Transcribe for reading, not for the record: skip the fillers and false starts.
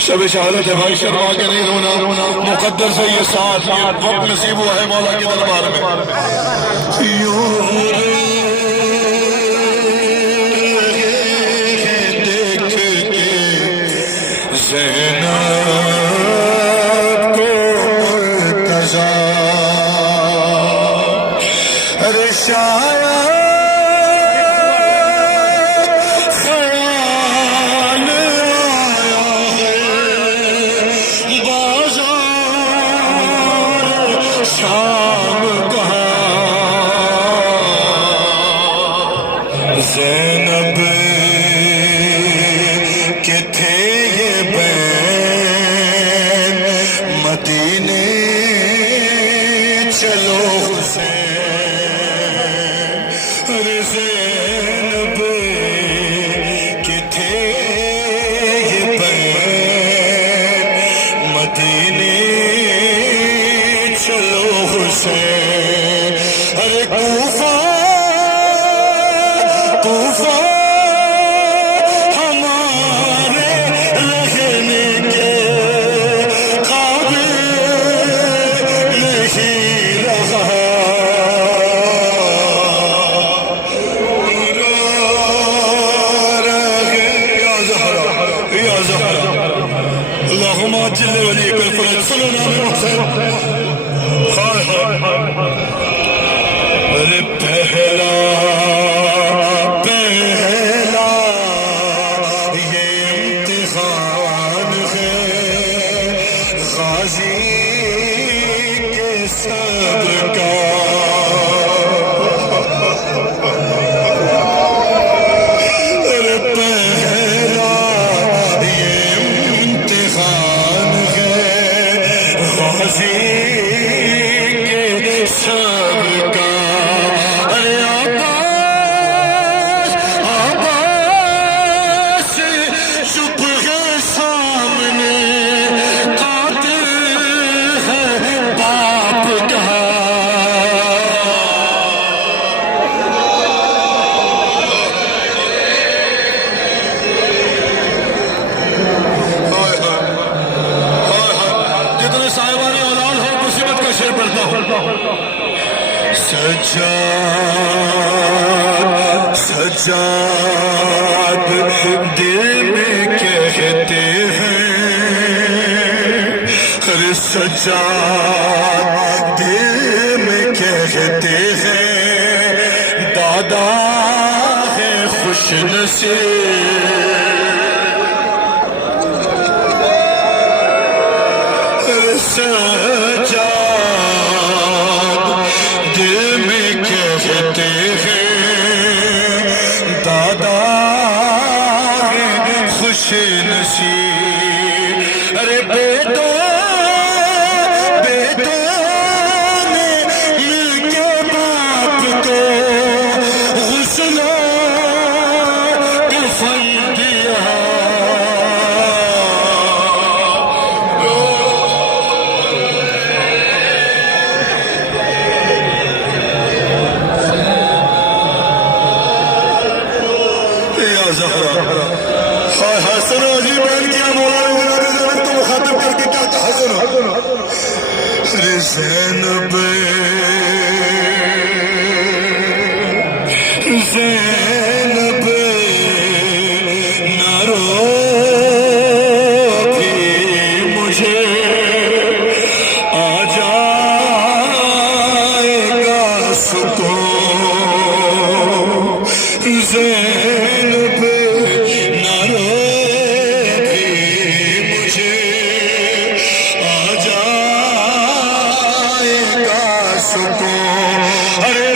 شب شہادت ہے بھائی، شرما کے نہیں رونا، مقدر سے یہ ساتھ یہ وقت نصیب ہوا ہے مولا کے دربار میں. دیکھ کے زینب کو مرتضیٰ شاید زینب کے تھے یہ بین مدینے چلو حسین. زینب کے تھے یہ بین مدینے چلو حسین. ارے کوفہ ہمارے رہنے کے قابل نہیں رہا. یا زہرا اللہم اجل ولی کل فرج صلی اللہ علیہ وسلم. ارے پہلا غازی کے صبر کا. پہلا یہ امتحان ہے غازی کے صبر کا. ارے عباس چپ ہے سامنے سجاد دل میں کہتے ہیں. ہر سجاد دل میں کہتے ہیں دادا ہے خوش نصیب. سجاد دل میں کہتے ہیں دادا ہے خوش نصیب. ارے بیٹوں نے مل کے باپ کو غسل کفن دیا. سنو عجیب بیان کیا مولا نے زینب کو مخاطب کر کے کیا کہا. سنو زینب زینب نہ رو بھی مجھے آ جائے گا سکون. زینب نہ رو بھی مجھے آ جائے گا سکون. ارے